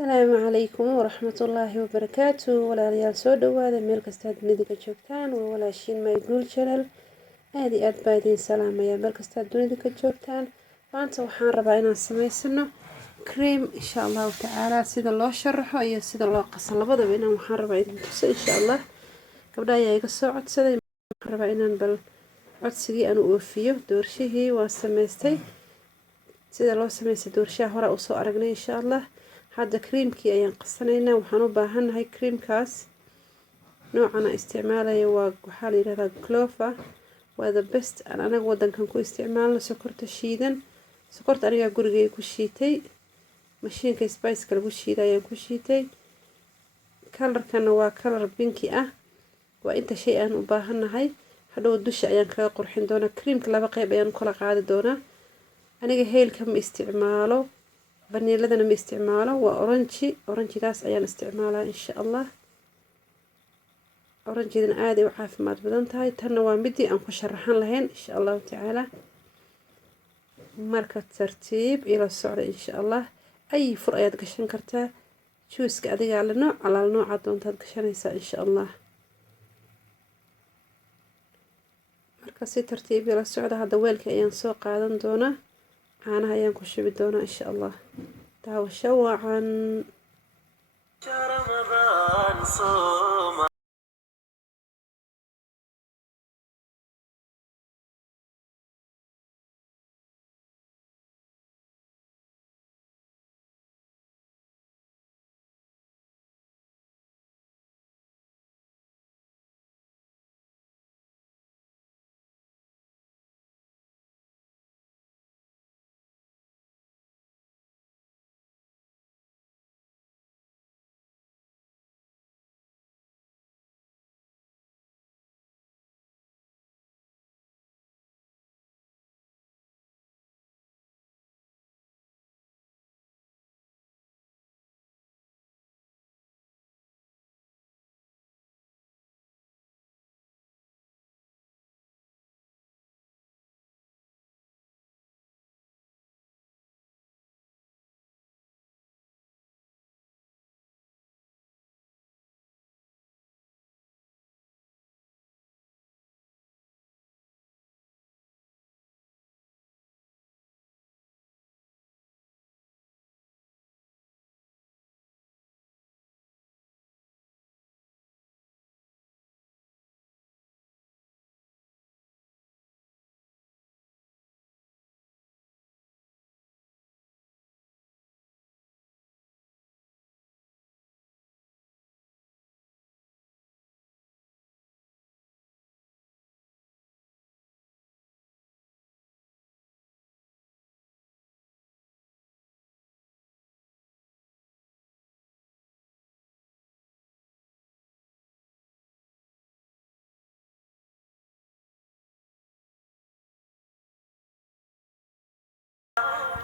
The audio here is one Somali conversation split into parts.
السلام عليكم ورحمة الله وبركاته. walaalyaal soo dhawaada meel kastaad dunida ka joogtaan waa walaashiin my gul channel. aad iyo aad baa idiin salaamaya meel kastaad dunida ka joogtaan. maanta waxaan rabaa inaan samaysano cream insha allahu tacaala, sida loo sharaxo iyo sida loo qasan labadaba inaan waxaan rabaa idin tuso insha allah. gabdha ayaa iga soo codsaday, waxaan rabaa inaan bal codsigii aan u oofiyo. doorshihii waan samaystay, sida loo sameystay doorshaha hore usoo aragnay insha allah. hadda creamkii ayaan qasanaynaa. waxaan u baahanahay creamkaas noocan aan isticmaalayo waxaa la yiraahdaa clover, waa the best aan anaga wadankan ku isticmaalno. sokorta shiidan, sokorta aniga gurigay ku shiitay, mashiinka spice-ka lagu shiiday ayaan ku shiitay. kalarkana waa kalar binki ah. waa inta shay aan u baahanahay. hadhow dusha ayaan kaga qurxin doonaa. creamka laba qayb ayaan kala qaadi doonaa. aniga heelka ma isticmaalo, baniiladana ma isticmaalo, waa oranjidaas ayaan isticmaalaa insha allah. oranjidana aad ay u caafimaad badan tahay. tanna waa midii aan ku sharaxan lahayn insha allahu tacaala. marka tartiib ila socda insha allah. ay fur ayaad gashan kartaa, juiska adigaa la nooc alaal nooca doontaad gashanaysaa insha allah. marka si tartiib ila socda. hadda weelka ayaan soo qaadan doonaa, caanaha ayaan ku shubi doonaa insha allah. daawasho wacan.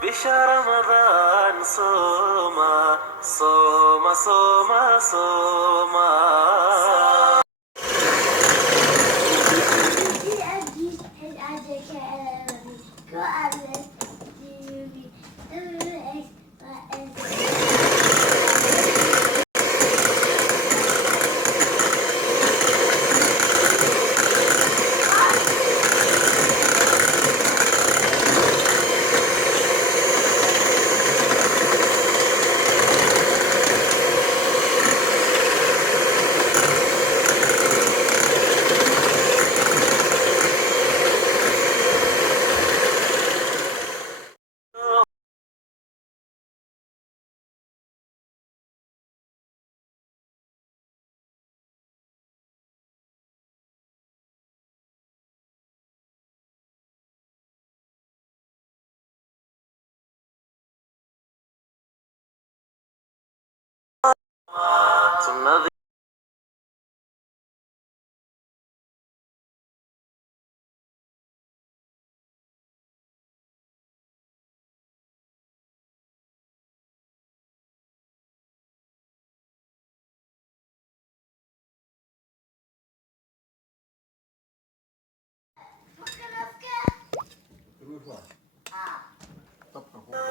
بشهر رمضان صوما صوما صوما صوما.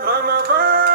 رمضان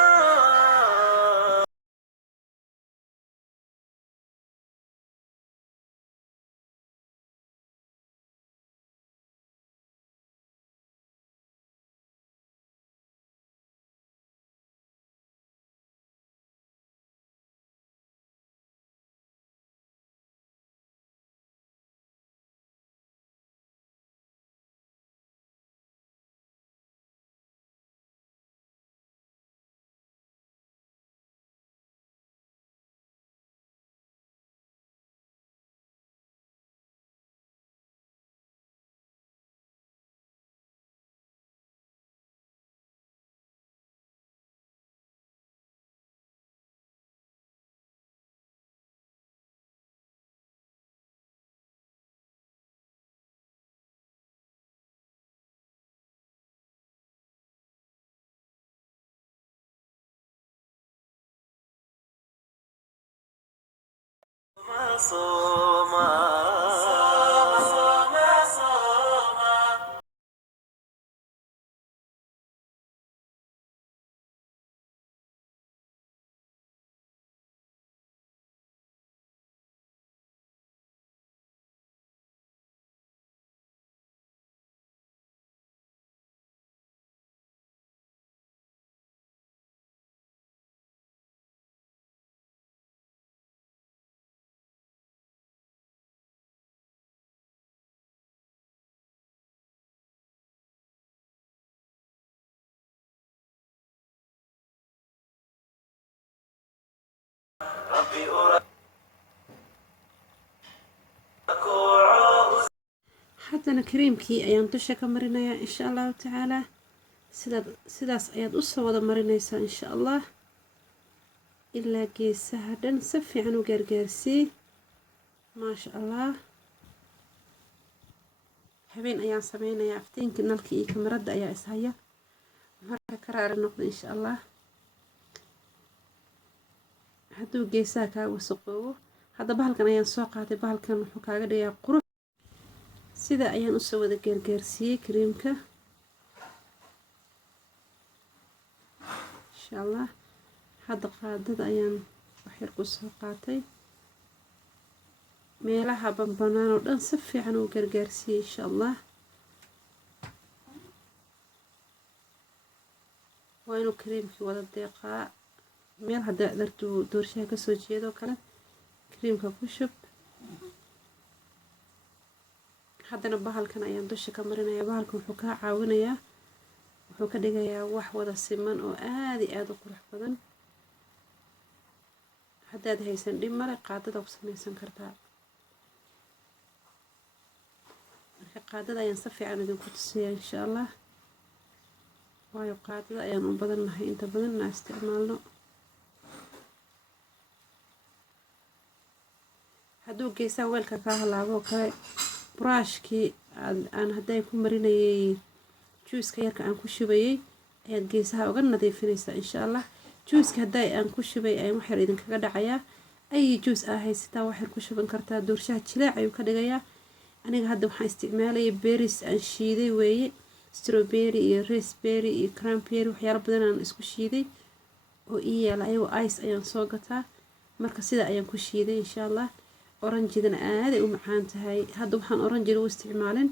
صوما صوما صوما صوما. ربي أراكوع. haddana kareemkii ayaan dusha ka marinayaa insha allahu tacaalaa sidaas ayaad usoo wada marinaysaa insha allah ilaa geesaha dhan si fiican u gaargaarsii maasha allah. habeen ayaan sameynayaa aftiinkii nalkii iyo kamarada ayaa ishaya marka karaari noqdo insha allah. hadduu geesaha kaaga wasaqoobo hadda bahalkan ayaan soo qaatay, bahalkan wuxuu kaaga dhigayaa qurux. sida ayaan usoo wada gaargaarsiiyey kareemka insha allah. hadda qaadada ayaan waxyar ku soo qaatay, meelaha banbanaan oo dhan si fiican u gaargaarsiiyey insha allah. waa inuu kareemkii wada deeqaa. meel haddaa dartuu doorshaha kasoo jeedoo kale kareemka ku shub. haddana bahalkan ayaan dusha ka marinayaa. bahalkan wuxuu kaa caawinayaa, wuxuu ka dhigayaa wax wada siman oo aada iyo aada u qurux badan. haddaad haysan dhib male, qaadada ku samaysan kartaa. marka qaadada ayaan si fiican idinku tusiyaa insha allah, waayo qaadada ayaan u badan nahay inta badan inaan isticmaalno. hadduu geesaha weelka kaa halaabo oo kale, buraashkii aan hadday ku marinayay juuska yarka aan ku shubayay ayaad geesaha uga nadiifinaysaa insha allah. juuska hadday aan ku shubay ayaan waxyar idinkaga dhacayaa. ay juus aa haysataa waxyar ku shuban kartaa. doorshaha jilaac ayuu ka dhigayaa. aniga hadda waxaan isticmaalayay beris aan shiiday weeye, strawberry iyo raspberry iyo cranberry waxyaalo badan aan isku shiiday oo ii yaala ayagoo ice ayaan soo gataa. marka sida ayaan ku shiiday insha allah. oranjidana aaday u macaan tahay. hadda waxaan oranjida u isticmaalin,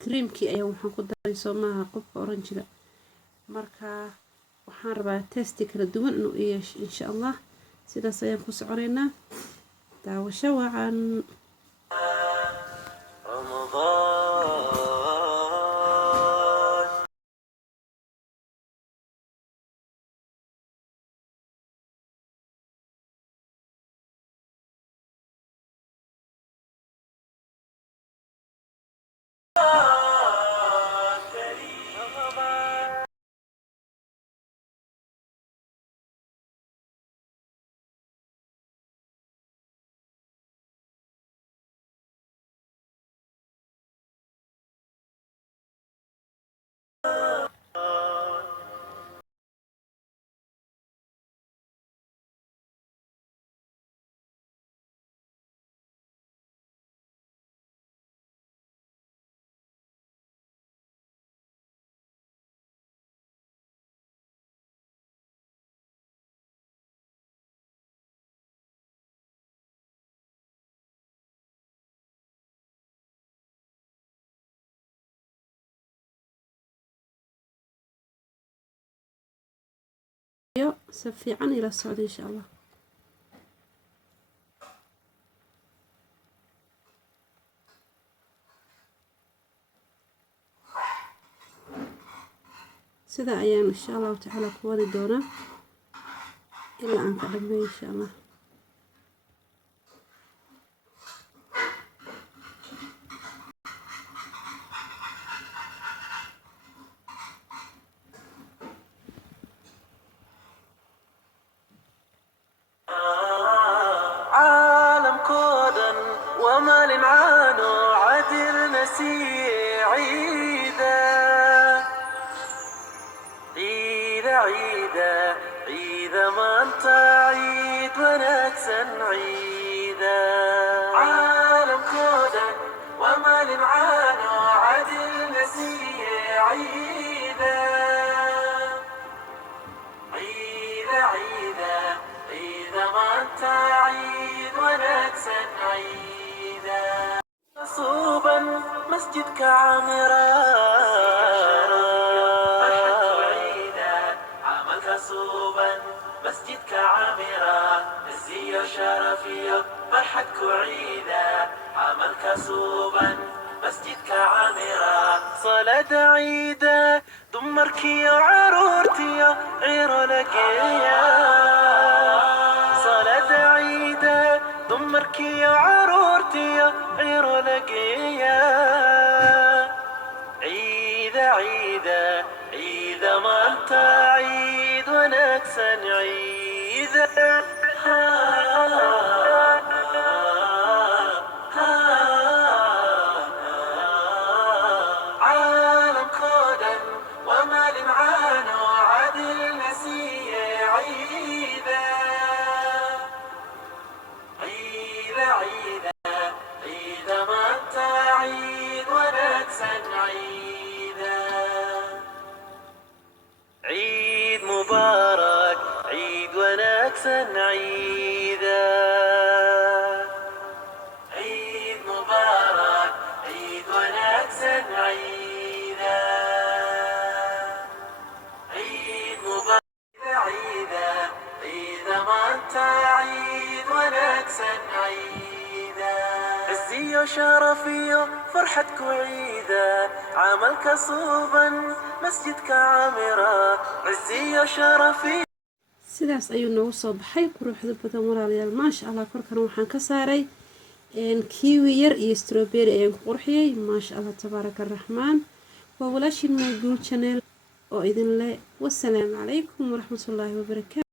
kareemkii ayaa waxaan ku daray soo maaha qofka oranjiga. marka waxaan rabaa testi kala duwan inuu i yeesho insha allah. sidaas ayaan ku soconaynaa. daawasho wacan. si fiican ila socda insha allah. sida ayaan insha allahu tacaala ku wadi doonaa ilaa aan ka dhameeyo insha allah. عالم كودا ومال عانو عدل نسي عيدا عيدا عيدا عيدا ما انت عيد ونكسا عيدا. مسجدك عامرة فرحة عيدا عامك صوبا مسجدك عامرة عزية شرفية فرحتك عيدا عامك صوبا مسجدك عامرة صلاة عيدا دمرك يا عرورتي يا عير لقيا صلاة عيدا دمرك يا عرورتي يا عير لقيا عيدا عيدا عيدا ما انت عيد ونكسن عيدا عالم كودا وما لمعان وعدل نسيه عيدا عيدا عيدا عيدا ما انت عيد ونكسن عيدا عيد مبارك عيد ونكسن عيدا عيد مبارك عيد ونكسن عيدا عيد مبارك عيدا عيدا ما انت عيد ونكسن عيدا عزية شرفية فرحتك عيدا عملك صوبا مسجدك عامرة عزية شرفية sidaas ayuu noogu soo baxay quruxda badan walaalayaal maasha allah. korkan waxaan ka saaray kiwi yar iyo strawberry ayaan ku qurxiyey maasha allah tabaaraka raxmaan. waa walaashin my guul channel oo idin leh wasalaamu calaykum waraxmatullaahi wabarakaatu.